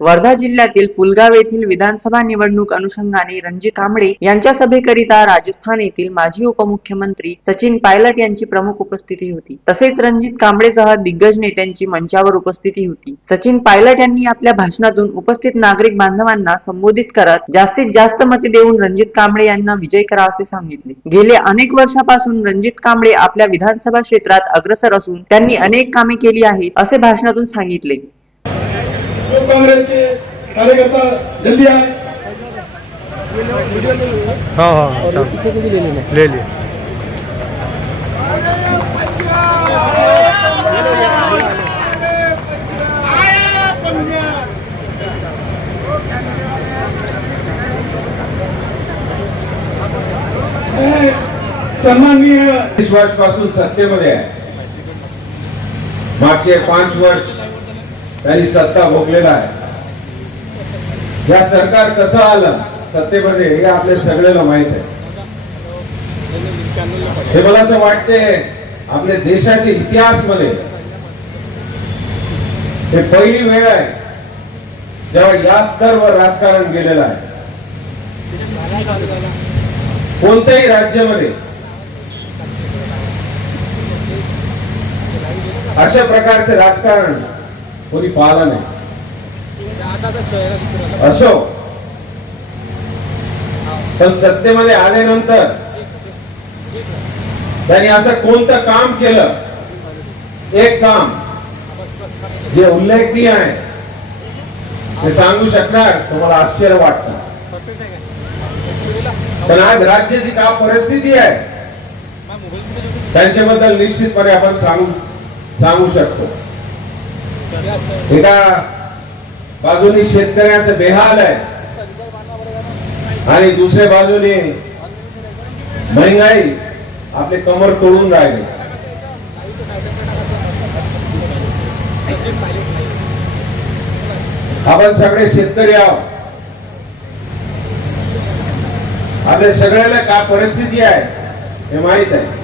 वर्धा जिल्ह्यातील पुलगाव येथील विधानसभा निवडणूक अनुषंगाने रणजित कांबळे यांच्या सभेकरिता राजस्थान येथील माजी उपमुख्यमंत्री सचिन पायलट यांची प्रमुख उपस्थिती होती. तसेच रणजित कांबळेसह दिग्गज नेत्यांची मंचावर उपस्थिती होती. सचिन पायलट यांनी आपल्या भाषणातून उपस्थित नागरिक बांधवांना संबोधित करत जास्तीत जास्त मते देऊन रणजित कांबळे यांना विजय करा असे सांगितले. गेले अनेक वर्षापासून रणजित कांबळे आपल्या विधानसभा क्षेत्रात अग्रसर असून त्यांनी अनेक कामे केली आहेत असे भाषणातून सांगितले. जो कांग्रेस के कार्यकर्ता जल्दी आए। हाँ हाँ चलो। पीछे के भी ले लेना ले लिए सन्माननीय वीस वर्षपासून सत्तेमध्ये आहे. मागचे पाच वर्ष त्यांनी सत्ता भोगलेला आहे. या सरकार कसं आलं सत्तेमध्ये हे आपल्या सगळ्याला माहीत आहे. हे मला असं वाटते आपल्या देशाच्या इतिहासमध्ये हे पहिली वेळ आहे जेव्हा या स्तरवर राजकारण गेलेलं आहे. कोणत्याही राज्यामध्ये अशा प्रकारचे राजकारण कोणी पाहिलं नाही. असो. पण सत्तेमध्ये आल्यानंतर त्यांनी असं कोणतं काम केलं? एक काम. जे उल्लेखनीय आहे ते सांगू शकणार तुम्हाला आश्चर्य वाटत. पण आज राज्याची का परिस्थिती आहे? त्यांच्याबद्दल निश्चितपणे आपण सांगू सांगू शकतो. एका बाजूनी शेतकऱ्याचं बेहाल आहे. आणि दुसऱ्या बाजूने महंगाई आपले कमर तोडून राहिले. आपण सगळे शेतकरी आहोत. आपल्या सगळ्याला का परिस्थिती आहे हे माहीत आहे.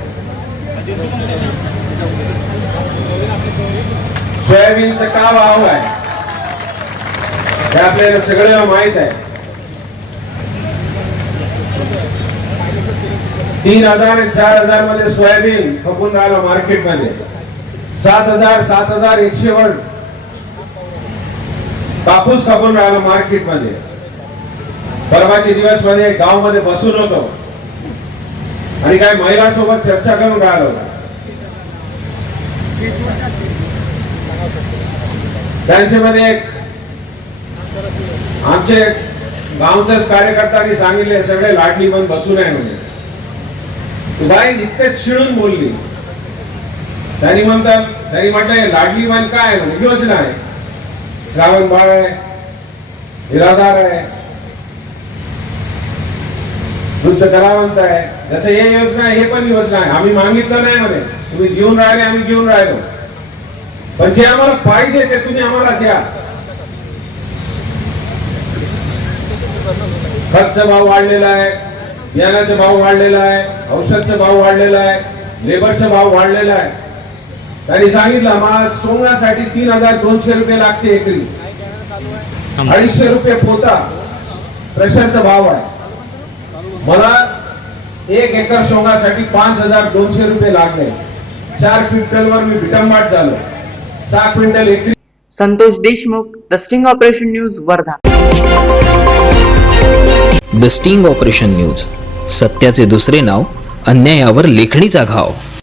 सोयाबीनचा का भाव आहे? हे आपल्याला सगळ्यांना माहीत आहे. तीन हजार आणि चार हजारमध्ये सोयाबीन खपून राहिलं मार्केटमध्ये. सात हजार सात हजार एकशे वर कापूस खपून राहिला मार्केटमध्ये. परवाचे दिवसमध्ये गावमध्ये बसून होतो. आणि काही महिलांसोबत चर्चा करून राहिलो. त्यांच्यामध्ये एक आमचे गावच्याच कार्यकर्त्यांनी सांगितले सगळे लाडली पण बसून आहे म्हणजे बाई इतके चिडून बोलली. त्यांनी म्हणतात त्यांनी म्हटलं लाडली बन काय आहे योजना आहे. श्रावण बाळ आहे निराधार आहे वृद्ध कलावंत आहे. जसं हे योजना आहे हे पण योजना आहे. आम्ही मागितलं नाही म्हणे. तुम्ही घेऊन राहिले आम्ही घेऊन राहिलो. पण जे आम्हाला पाहिजे ते तुम्ही आम्हाला द्या. खतचा भाव वाढलेला आहे बियाण्याचा भाव वाढलेला आहे औषधचा भाव वाढलेला आहे लेबरचा भाव वाढलेला आहे. त्यांनी सांगितलं मला सोंगासाठी तीन हजार दोनशे रुपये लागते एकरी. अडीचशे रुपये पोता. प्रेशरचा भाव आहे. मला एक एकर सोंगासाठी पाच हजार दोनशे रुपये लागले. चार क्विंटलवर मी विटंबाट झालो. सहा क्विंटल एकरी Santosh Deshmukh the sting operation news Wardha. The sting operation news सत्याचे दुसरे नाव अन्यायावर लेखणीचा घाव.